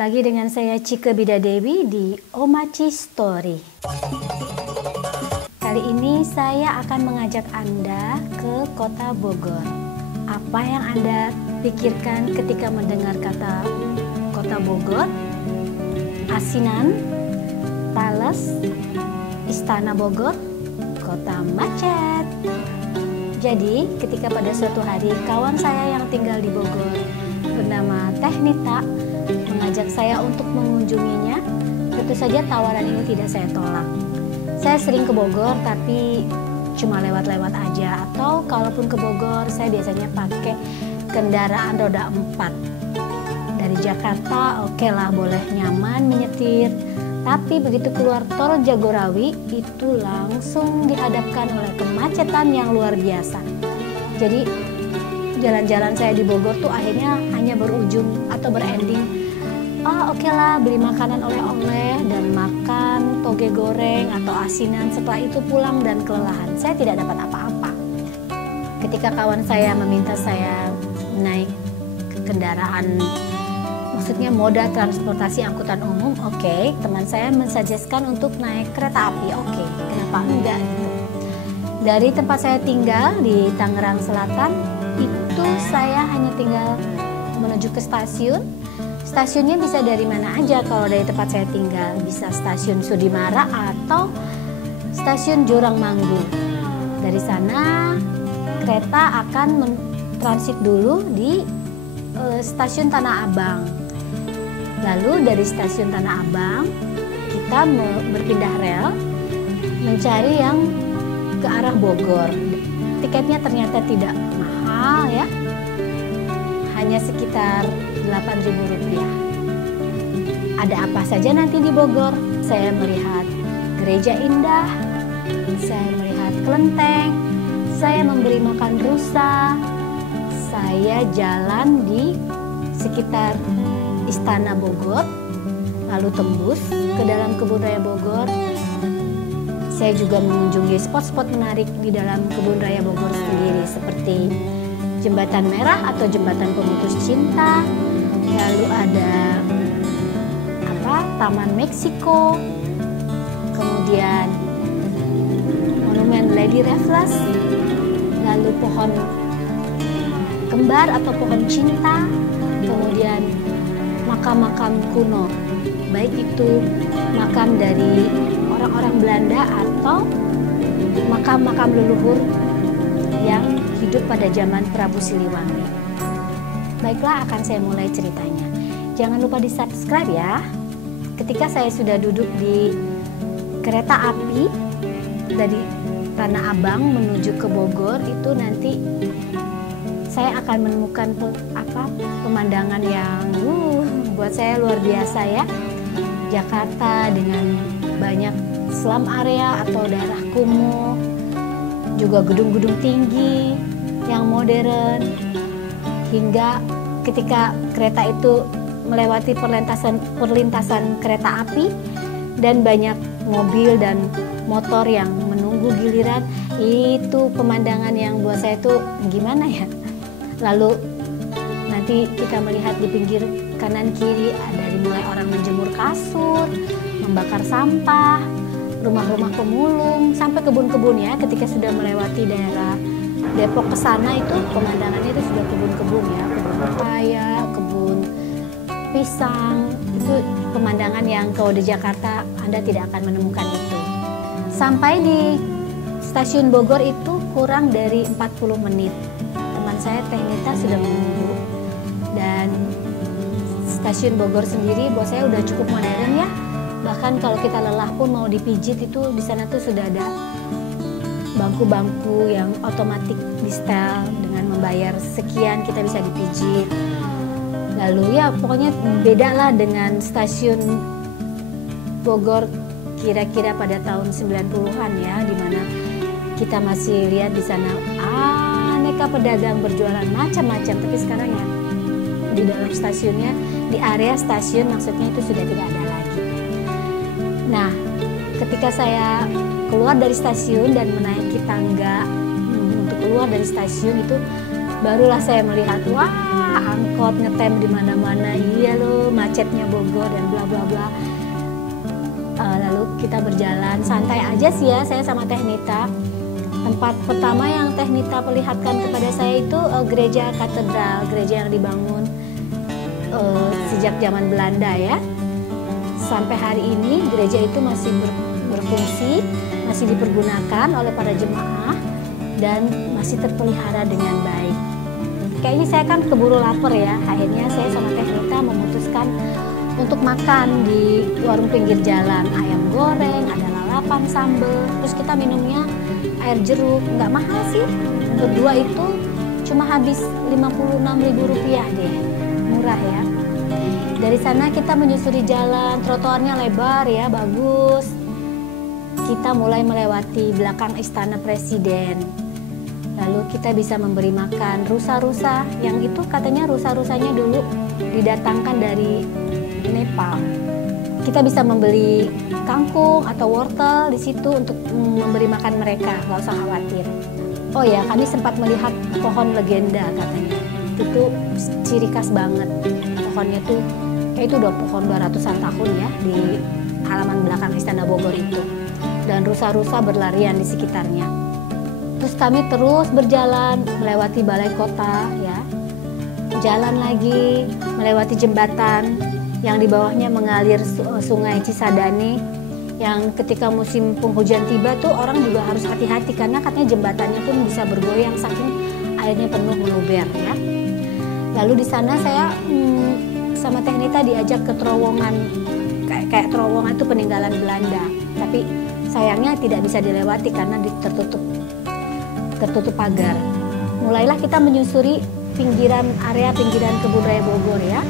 lagi dengan saya Cike Bidadewi di Omachi Story. Kali ini saya akan mengajak Anda ke kota Bogor. Apa yang Anda pikirkan ketika mendengar kata kota Bogor? Asinan, Palace, Istana Bogor, kota macet. Jadi ketika pada suatu hari kawan saya yang tinggal di Bogor bernama Teh Nita mengajak saya untuk mengunjunginya, tentu saja tawaran ini tidak saya tolak. Saya sering ke Bogor tapi cuma lewat-lewat aja, atau kalaupun ke Bogor saya biasanya pakai kendaraan roda 4. Dari Jakarta oke lah, boleh nyaman menyetir, tapi begitu keluar tol Jagorawi itu langsung dihadapkan oleh kemacetan yang luar biasa. Jadi jalan-jalan saya di Bogor tuh akhirnya hanya berujung atau berending oke lah, beli makanan oleh-oleh dan makan toge goreng atau asinan, setelah itu pulang dan kelelahan. Saya tidak dapat apa-apa. Ketika kawan saya meminta saya naik kendaraan, maksudnya moda transportasi angkutan umum, oke. Teman saya mensuggestkan untuk naik kereta api, oke. Kenapa enggak gitu. Dari tempat saya tinggal di Tangerang Selatan itu saya hanya tinggal menuju ke stasiun. Stasiunnya bisa dari mana aja. Kalau dari tempat saya tinggal bisa stasiun Sudimara atau stasiun Jurangmanggu. Dari sana kereta akan transit dulu di stasiun Tanah Abang. Lalu dari stasiun Tanah Abang kita berpindah rel mencari yang ke arah Bogor. Tiketnya ternyata tidak mahal ya, hanya sekitar Rp8.000. Ada apa saja nanti di Bogor? Saya melihat gereja indah, saya melihat kelenteng, saya memberi makan rusa, saya jalan di sekitar Istana Bogor, lalu tembus ke dalam Kebun Raya Bogor. Saya juga mengunjungi spot-spot menarik di dalam Kebun Raya Bogor sendiri, seperti Jembatan Merah atau Jembatan Pemutus Cinta, lalu ada Taman Meksiko, kemudian Monumen Lady Raffles, lalu pohon kembar atau pohon cinta, kemudian makam-makam kuno, baik itu makam dari orang-orang Belanda atau makam-makam leluhur yang hidup pada zaman Prabu Siliwangi. Baiklah, akan saya mulai ceritanya. Jangan lupa di subscribe ya. Ketika saya sudah duduk di kereta api dari Tanah Abang menuju ke Bogor, itu nanti saya akan menemukan pemandangan yang buat saya luar biasa ya. Jakarta dengan banyak slum area atau daerah kumuh, juga gedung-gedung tinggi yang modern, hingga ketika kereta itu melewati perlintasan kereta api dan banyak mobil dan motor yang menunggu giliran, itu pemandangan yang buat saya itu gimana ya. Lalu nanti kita melihat di pinggir kanan kiri ada mulai orang menjemur kasur, membakar sampah, rumah-rumah pemulung, sampai kebun-kebun ya. Ketika sudah melewati daerah Depok ke sana itu pemandangannya itu sudah kebun-kebun ya, kebun pepaya, kebun pisang. Itu pemandangan yang kalau di Jakarta Anda tidak akan menemukan itu. Sampai di stasiun Bogor itu kurang dari 40 menit. Teman saya Teh Nita sudah menunggu. Dan stasiun Bogor sendiri buat saya udah cukup modern ya. Bahkan kalau kita lelah pun mau dipijit itu di sana tuh sudah ada bangku-bangku yang otomatis di setel, dengan membayar sekian kita bisa dipijit. Lalu ya pokoknya beda lah dengan stasiun Bogor kira-kira pada tahun 90-an ya, dimana kita masih lihat di sana aneka pedagang berjualan macam-macam. Tapi sekarang ya di dalam stasiunnya, di area stasiun maksudnya, itu sudah tidak ada lagi. Nah, ketika saya keluar dari stasiun dan menaiki tangga untuk keluar dari stasiun itu Barulah saya melihat, wah angkot ngetem di mana-mana, iya loh macetnya Bogor dan bla bla bla. Lalu kita berjalan santai aja sih ya, saya sama Teh Nita. Tempat pertama yang Teh Nita perlihatkan kepada saya itu gereja katedral, gereja yang dibangun sejak zaman Belanda ya. Sampai hari ini gereja itu masih berfungsi, masih dipergunakan oleh para jemaah dan masih terpelihara dengan baik. Kayaknya saya kan keburu lapar ya, akhirnya saya sama Teh Nita memutuskan untuk makan di warung pinggir jalan, ayam goreng, ada lalapan, sambal, terus kita minumnya air jeruk, nggak mahal sih, berdua itu cuma habis Rp56.000 deh, murah ya. Dari sana kita menyusuri jalan, trotoarnya lebar ya, bagus. Kita mulai melewati belakang istana presiden. Lalu kita bisa memberi makan rusa-rusa, yang itu katanya rusa-rusanya dulu didatangkan dari Nepal. Kita bisa membeli kangkung atau wortel di situ untuk memberi makan mereka, nggak usah khawatir. Oh ya, kami sempat melihat pohon legenda katanya. Itu ciri khas banget. Pohonnya tuh kayak itu udah pohon 200-an tahun ya di halaman belakang Istana Bogor itu. Dan rusa-rusa berlarian di sekitarnya. Terus kami terus berjalan melewati balai kota ya. Jalan lagi melewati jembatan yang di bawahnya mengalir sungai Cisadane, yang ketika musim penghujan tiba tuh orang juga harus hati-hati karena katanya jembatannya pun bisa bergoyang saking airnya penuh meluber ya. Lalu di sana saya sama Teh Nita diajak ke terowongan, kayak terowongan itu peninggalan Belanda, tapi sayangnya tidak bisa dilewati karena tertutup pagar. Mulailah kita menyusuri area pinggiran Kebun Raya Bogor ya,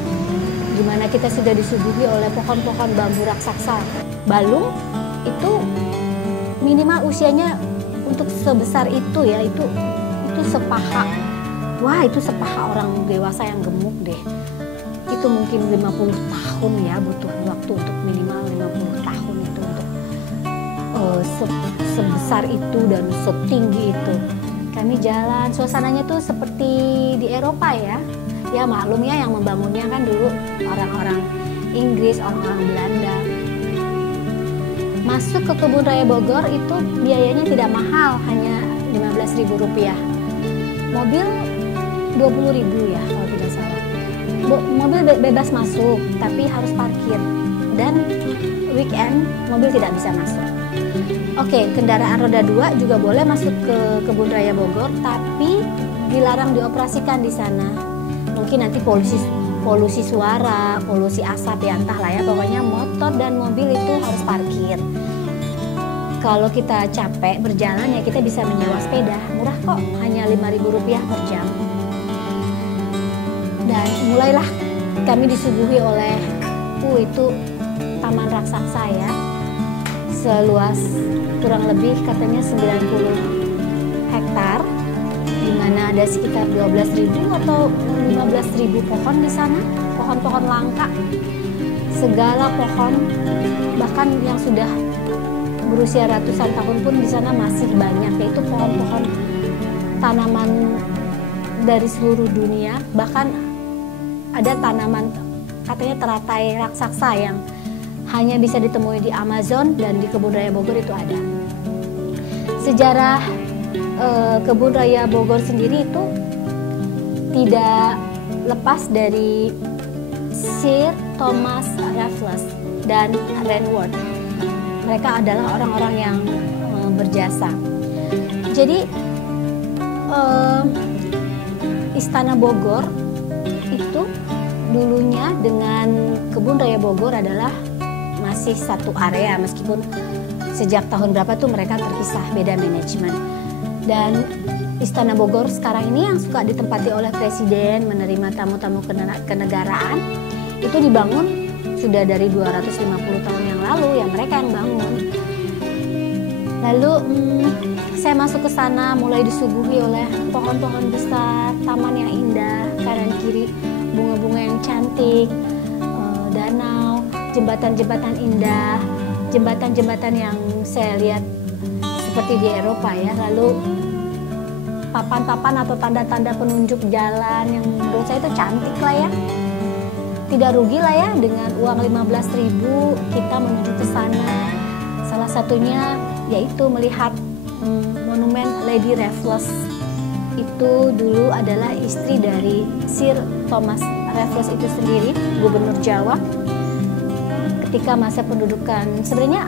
dimana kita sudah disuguhi oleh pohon-pohon bambu raksasa. Balung itu minimal usianya untuk sebesar itu ya, itu sepaha. Wah, itu sepaha orang dewasa yang gemuk deh. Itu mungkin 50 tahun ya, butuh waktu untuk minimal 50 tahun itu untuk sebesar itu dan setinggi itu. Kami jalan, suasananya tuh seperti di Eropa ya. Ya maklum ya, yang membangunnya kan dulu orang-orang Inggris, orang-orang Belanda. Masuk ke Kebun Raya Bogor itu biayanya tidak mahal, hanya Rp15.000. Mobil Rp20.000 ya kalau tidak salah. Mobil bebas masuk, tapi harus parkir. Dan weekend mobil tidak bisa masuk. Oke, kendaraan roda 2 juga boleh masuk ke Kebun Raya Bogor, tapi dilarang dioperasikan di sana. Mungkin nanti polusi suara, polusi asap ya, entahlah ya. Pokoknya motor dan mobil itu harus parkir. Kalau kita capek berjalan ya kita bisa menyewa sepeda, murah kok, hanya Rp5.000 per jam. Dan mulailah kami disuguhi oleh itu taman raksasa ya, seluas kurang lebih katanya 90 hektar, di mana ada sekitar 12.000 atau 15.000 pohon di sana, pohon-pohon langka, segala pohon, bahkan yang sudah berusia ratusan tahun pun di sana masih banyak, yaitu pohon-pohon tanaman dari seluruh dunia. Bahkan ada tanaman katanya teratai raksasa yang hanya bisa ditemui di Amazon, dan di Kebun Raya Bogor itu ada. Sejarah Kebun Raya Bogor sendiri itu tidak lepas dari Sir Thomas Raffles dan Renworth. Mereka adalah orang-orang yang berjasa. Jadi Istana Bogor itu dulunya dengan Kebun Raya Bogor adalah masih satu area, meskipun sejak tahun berapa tuh mereka terpisah, beda manajemen. Dan Istana Bogor sekarang ini yang suka ditempati oleh presiden, menerima tamu-tamu kenegaraan, itu dibangun sudah dari 250 tahun yang lalu, ya mereka yang bangun. Lalu saya masuk ke sana, mulai disuguhi oleh pohon-pohon besar, taman yang indah, kanan kiri bunga-bunga yang cantik, danau, jembatan-jembatan indah, jembatan-jembatan yang saya lihat seperti di Eropa ya. Lalu papan-papan atau tanda-tanda penunjuk jalan yang menurut saya itu cantik lah ya. Tidak rugi lah ya dengan uang 15.000 kita menuju ke sana. Salah satunya yaitu melihat monumen Lady Raffles. Itu dulu adalah istri dari Sir Thomas Raffles itu sendiri, gubernur Jawa. Ketika masa pendudukan, sebenarnya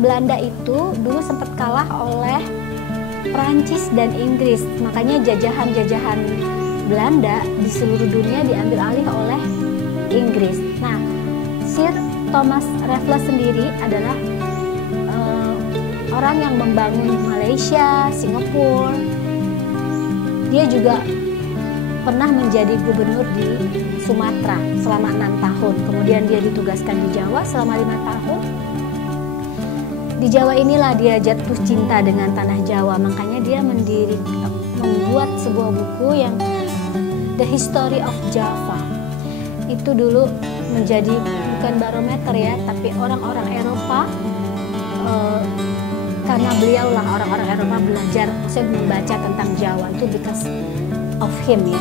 Belanda itu dulu sempat kalah oleh Prancis dan Inggris, makanya jajahan-jajahan Belanda di seluruh dunia diambil alih oleh Inggris. Nah, Sir Thomas Raffles sendiri adalah orang yang membangun Malaysia, Singapura. Dia juga pernah menjadi gubernur di Sumatera selama 6 tahun. Kemudian dia ditugaskan di Jawa selama 5 tahun. Di Jawa inilah dia jatuh cinta dengan tanah Jawa, makanya dia membuat sebuah buku yang The History of Java. Itu dulu menjadi bukan barometer ya, tapi orang-orang Eropa, karena beliaulah orang-orang Eropa belajar, maksudnya membaca tentang Jawa itu because of him ya.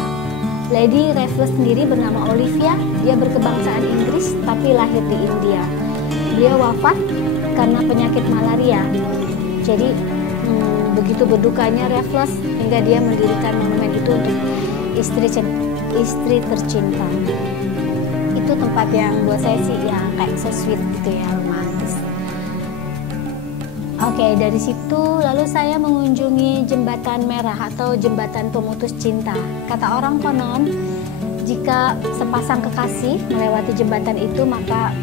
Lady Raffles sendiri bernama Olivia, dia berkebangsaan Inggris tapi lahir di India. Dia wafat karena penyakit malaria. Jadi begitu berdukanya Raffles hingga dia mendirikan monumen itu untuk istri tercinta. Itu tempat yang buat saya sih ya kayak so sweet gitu ya, romantis. Oke, dari situ lalu saya mengunjungi Jembatan Merah atau Jembatan Pemutus Cinta. Kata orang konon, jika sepasang kekasih melewati jembatan itu maka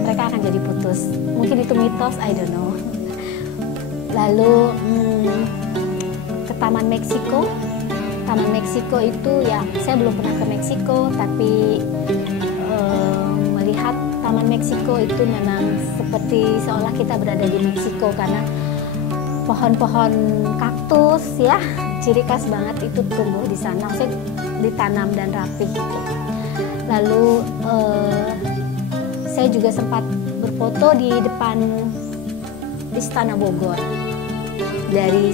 mereka akan jadi putus. Mungkin itu mitos, I don't know. Lalu ke Taman Meksiko. Taman Meksiko itu ya, saya belum pernah ke Meksiko, tapi melihat Taman Meksiko itu memang seperti seolah kita berada di Meksiko karena pohon-pohon kaktus ya, ciri khas banget itu tumbuh di sana, maksudnya ditanam dan rapi gitu. Lalu saya juga sempat berfoto di depan Istana Bogor. Dari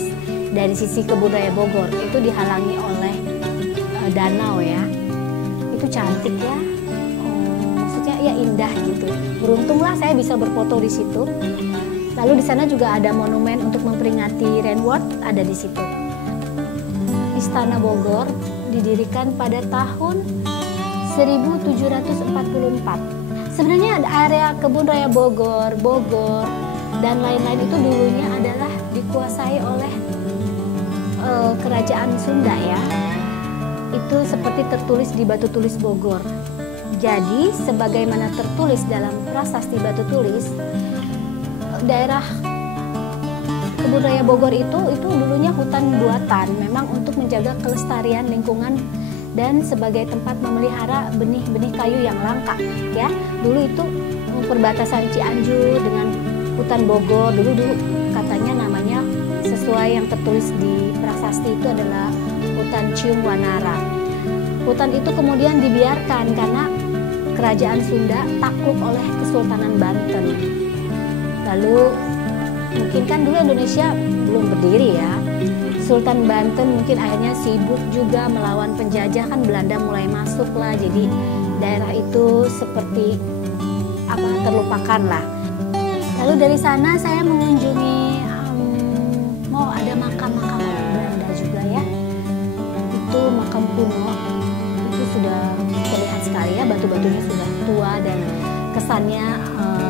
sisi Kebun Raya Bogor itu dihalangi oleh danau ya. Itu cantik ya. Maksudnya ya indah gitu. Beruntunglah saya bisa berfoto di situ. Lalu di sana juga ada monumen untuk memperingati Rainworth, ada di situ. Istana Bogor didirikan pada tahun 1744. Sebenarnya area Kebun Raya Bogor, dan lain-lain itu dulunya adalah dikuasai oleh kerajaan Sunda ya. Itu seperti tertulis di batu tulis Bogor. Jadi sebagaimana tertulis dalam prasasti batu tulis, daerah Kebun Raya Bogor itu dulunya hutan buatan, memang untuk menjaga kelestarian lingkungan dan sebagai tempat memelihara benih-benih kayu yang langka ya. Dulu itu perbatasan Cianjur dengan hutan Bogor, dulu katanya namanya sesuai yang tertulis di prasasti itu adalah hutan Cium Wanara. Hutan itu kemudian dibiarkan karena kerajaan Sunda takluk oleh Kesultanan Banten. Lalu mungkin kan dulu Indonesia belum berdiri ya, Sultan Banten mungkin akhirnya sibuk juga melawan penjajah, kan Belanda mulai masuk lah, jadi daerah itu seperti terlupakan lah. Lalu dari sana saya mengunjungi ada makam-makam Belanda juga ya. Itu makam kuno, itu sudah terlihat sekali ya, batu-batunya sudah tua dan kesannya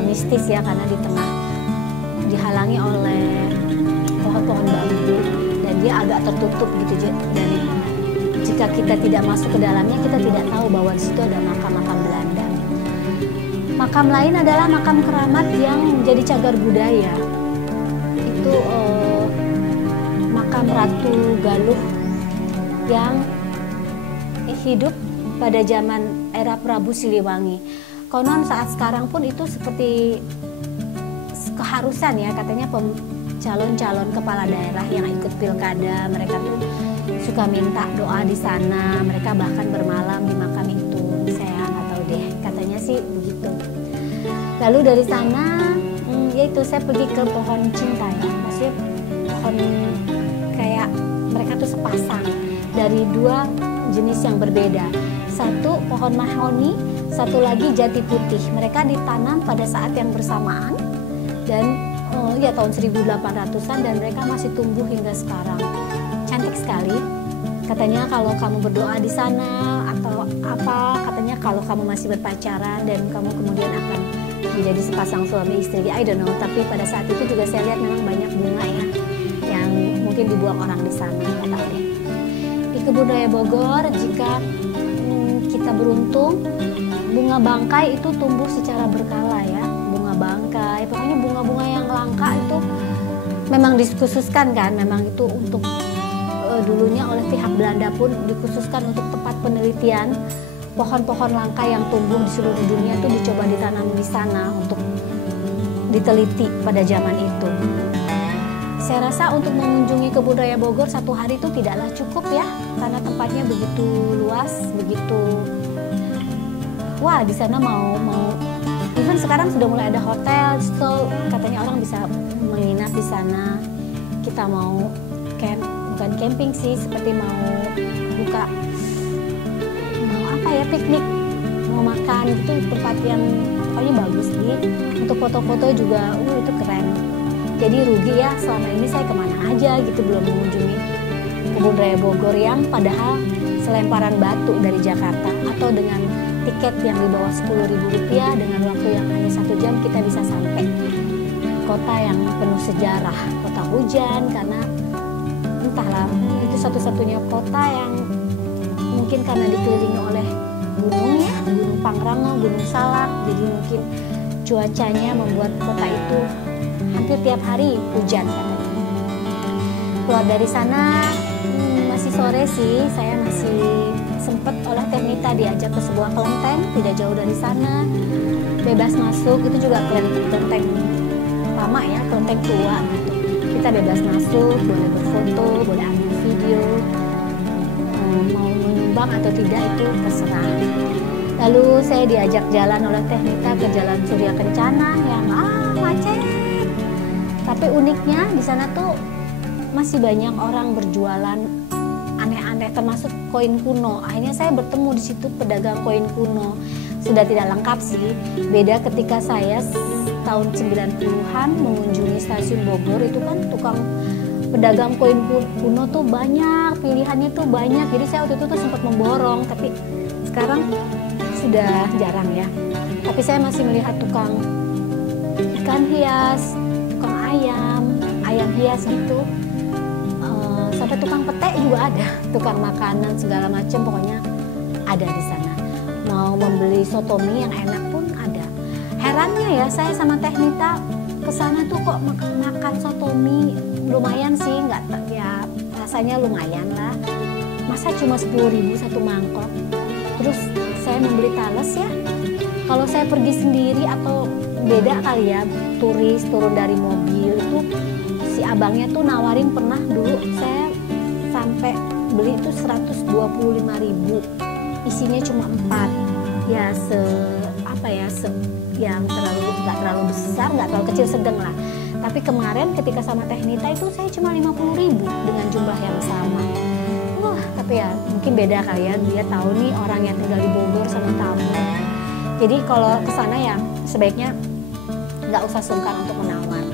mistis ya, karena di tengah dihalangi oleh pohon-pohon bambu dan dia agak tertutup gitu, dan jika kita tidak masuk ke dalamnya kita tidak tahu bahwa di situ ada makam-makam Belanda. Makam lain adalah makam keramat yang menjadi cagar budaya. Itu makam Ratu Galuh yang hidup pada zaman era Prabu Siliwangi. Konon saat sekarang pun itu seperti keharusan ya, katanya calon-calon kepala daerah yang ikut pilkada, mereka tuh suka minta doa di sana, mereka bahkan bermalam di makam itu. Saya nggak tahu deh, katanya sih begitu. Lalu dari sana yaitu saya pergi ke pohon cinta ya, maksudnya pohon kayak mereka sepasang dari dua jenis yang berbeda. Satu pohon mahoni, satu lagi jati putih. Mereka ditanam pada saat yang bersamaan dan ya tahun 1800-an, dan mereka masih tumbuh hingga sekarang. Cantik sekali. Katanya kalau kamu berdoa di sana atau apa, katanya kalau kamu masih berpacaran dan kamu kemudian akan menjadi sepasang suami istri, I don't know. Tapi pada saat itu juga saya lihat memang banyak bunga ya yang mungkin dibuang orang di sana, nggak tahu deh. Di Kebun Raya Bogor, jika kita beruntung, bunga bangkai itu tumbuh secara berkala ya. Bunga bangkai, pokoknya bunga-bunga yang langka itu memang dikhususkan kan, memang itu untuk dulunya oleh pihak Belanda pun dikhususkan untuk tempat penelitian. Pohon-pohon langka yang tumbuh di seluruh dunia itu dicoba ditanam di sana untuk diteliti pada zaman itu. Saya rasa untuk mengunjungi Kebun Raya Bogor satu hari itu tidaklah cukup ya, karena tempatnya begitu luas, begitu wah, di sana mau even sekarang sudah mulai ada hotel, so katanya orang bisa menginap di sana. Kita mau bukan camping sih, seperti mau piknik, mau makan gitu, tempat yang pokoknya bagus nih. Untuk foto-foto juga itu keren. Jadi rugi ya selama ini saya kemana aja gitu belum mengunjungi Kebun Raya Bogor yang padahal selemparan batu dari Jakarta, atau dengan tiket yang di bawah Rp10.000 dengan waktu yang hanya 1 jam kita bisa sampai kota yang penuh sejarah, kota hujan, karena entahlah itu satu-satunya kota yang mungkin karena dikelilingi oleh gunung ya, Gunung Pangrango, Gunung Salak, jadi mungkin cuacanya membuat kota itu hampir tiap hari hujan katanya. Keluar dari sana masih sore sih, saya masih sempat oleh Teh diajak ke sebuah kelenteng tidak jauh dari sana, bebas masuk. Itu juga kelenteng lama ya, kelenteng tua gitu. Kita bebas masuk, boleh berfoto, boleh ambil video, mau menyumbang atau tidak itu terserah. Lalu saya diajak jalan oleh Teh ke Jalan Surya Kencana yang macet. Tapi uniknya di sana tuh masih banyak orang berjualan aneh-aneh, termasuk koin kuno. Akhirnya saya bertemu di situ pedagang koin kuno. Sudah tidak lengkap sih. Beda ketika saya tahun 90-an mengunjungi stasiun Bogor, itu kan tukang pedagang koin kuno tuh banyak, pilihannya tuh banyak. Jadi saya waktu itu tuh sempat memborong, tapi sekarang sudah jarang ya. Tapi saya masih melihat tukang ikan hias, tukang ayam hias gitu. Sampai tukang pete juga ada, tukang makanan segala macam, pokoknya ada di sana. Mau membeli sotomi yang enak pun ada. Herannya ya, saya sama Teh Nita ke sana tuh kok makan sotomi lumayan sih, nggak ya rasanya lumayan lah. Masa cuma 10.000 satu mangkok? Terus saya membeli tales ya. Kalau saya pergi sendiri atau beda kali ya, turis turun dari mobil itu si abangnya tuh nawarin, pernah dulu saya sampai beli itu 125.000, isinya cuma 4 ya, yang nggak terlalu besar, nggak terlalu kecil, sedang lah. Tapi kemarin ketika sama Teh Nita itu saya cuma 50.000 dengan jumlah yang sama. Wah, tapi ya mungkin beda kali ya, dia tahu nih orang yang tinggal di Bogor sama tamu. Jadi kalau ke sana ya sebaiknya nggak usah sungkan untuk menawar.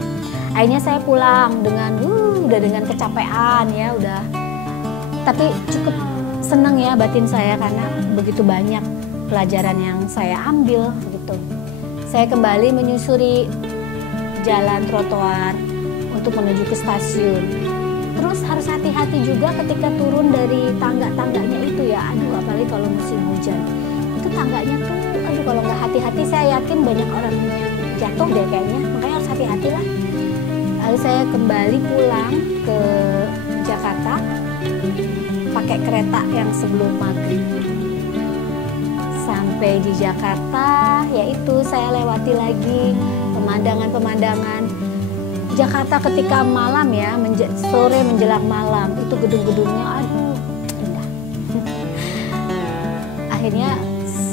Akhirnya saya pulang dengan udah dengan kecapean ya, udah. Tapi cukup senang ya batin saya karena begitu banyak pelajaran yang saya ambil gitu. Saya kembali menyusuri jalan trotoar untuk menuju ke stasiun. Terus harus hati-hati juga ketika turun dari tangga-tangganya itu ya. Aduh, apalagi kalau musim hujan. Itu tangganya tuh, aduh kalau nggak hati-hati saya yakin banyak orang jatuh deh kayaknya. Makanya harus hati-hati lah. Lalu saya kembali pulang ke Jakarta pakai kereta yang sebelum maghrib. Sampai di Jakarta, yaitu saya lewati lagi pemandangan-pemandangan Jakarta ketika malam ya, sore menjelang malam, itu gedung-gedungnya aduh indah. Akhirnya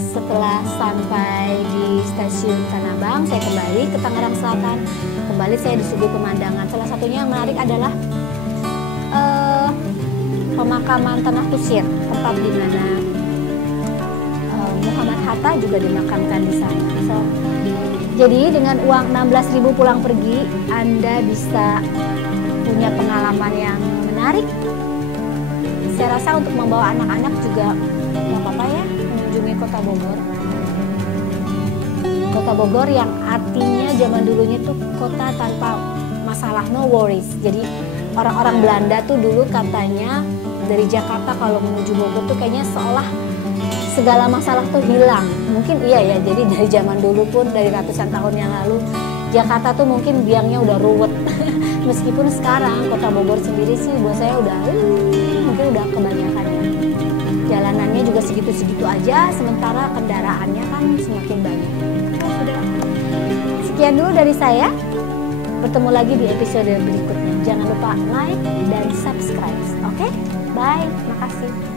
setelah sampai di stasiun Tanah Abang, saya kembali ke Tangerang Selatan. Kembali saya disuguhi pemandangan. Salah satunya yang menarik adalah pemakaman Tanah Kusir, tempat di mana Muhammad Hatta juga dimakamkan di sana. Jadi dengan uang 16.000 pulang pergi, Anda bisa punya pengalaman yang menarik. Saya rasa untuk membawa anak-anak juga nggak apa-apa ya, mengunjungi Kota Bogor. Kota Bogor yang artinya zaman dulunya tuh kota tanpa masalah, no worries. Jadi orang-orang Belanda tuh dulu katanya dari Jakarta kalau menuju Bogor tuh kayaknya seolah segala masalah tuh hilang. Mungkin iya ya, jadi dari zaman dulu pun, dari ratusan tahun yang lalu, Jakarta tuh mungkin biangnya udah ruwet. Meskipun sekarang Kota Bogor sendiri sih buat saya udah mungkin udah kebanyakan ya. Jalanannya juga segitu-segitu aja, sementara kendaraannya kan semakin banyak. Sudah. Sekian dulu dari saya. Bertemu lagi di episode berikutnya. Jangan lupa like dan subscribe. Oke? Bye. Makasih.